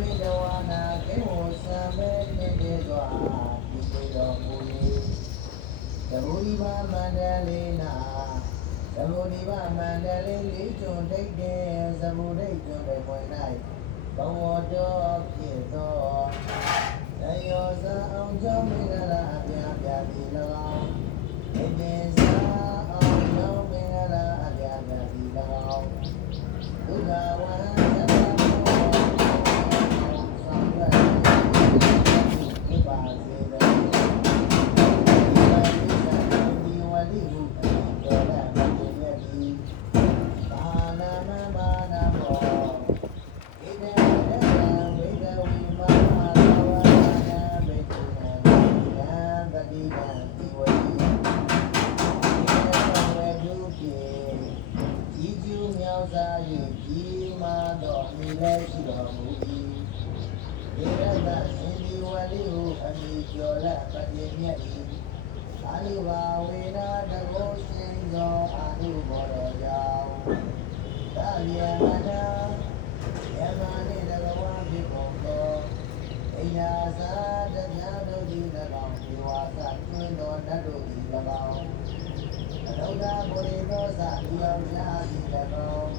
မိတဝနာကေဝသံမေတေတေသောဒီတေတော်မူ၏သဗ္ဗုရိမမန္တလေးနာသဗ္ဗုရိမမန္တလေးလေးကျွန်းဒိတ်တေသဗ္ဗုဒိတ်ကျွန်းတွေဝင်၌ဘဝတော်ဖြစ်သောတယောဇာအောင်ကြောင့်မင်္ဂလာအပြာပြာဒီ၎င်းဧကေဇာအောင်ကြောင့်မင်္ဂလာအပြာပြာဒီ၎င်းဒုက္ခဝဟံသတ္တမောသံဃာဒီပါစေတော်ဒီဝလိဟုတော်လာဘုရားတိဘာနာမဘာနာမောဣဒေဝေဝေဒဝိမာလာဝနာမေတုနာယံပတိယံဒီဝတိဝေဒုကေဤကျူမြောက်စား၍ဒီမာတော်မိလည်းရှိတော်မူ၏ဧရတရှင်ဒီဝလိဟုအမိကျော်လက်ပတိမြတ်၏အာနုဘာဝေနာတကောရှင်သောအာနုဘောတော်ကြောင့်သဗျာမနာယမနိတကဝါဖြစ်ကုန်သောအိယာသာတရားတို့သည်၎င်းဒီဝါသတွင်တော်တတ်တို့သည်၎င်းအနုဒ္ဒဘုရိသောသဒီအောင်ရှားသည်၎င်း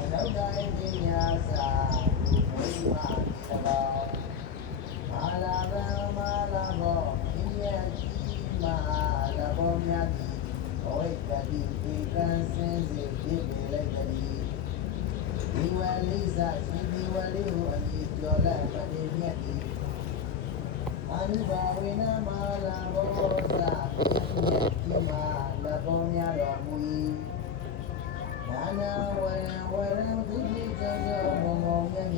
အနုဒ္ဒဣတိညာသာဘုရိမာသည်၎င်းမာလာဗံမာလာဘောဣယတိမာလာဘောမြတ်သည်ဘဝိတ္တိဧကံစင်စေဖြစ်ပေလိုက်သည်ဒီဝလိသရှင်ဒီဝလိဟုအမိကျော်လက်ပတိမြတ်သည်အနုဘာဝေနမာလာဘောသာမြတ်ဒီမာလာဘောများတော်မူ၏နာနာဝရံဝရံသူတိကျော်ကျော်မောမောမြတ်မြ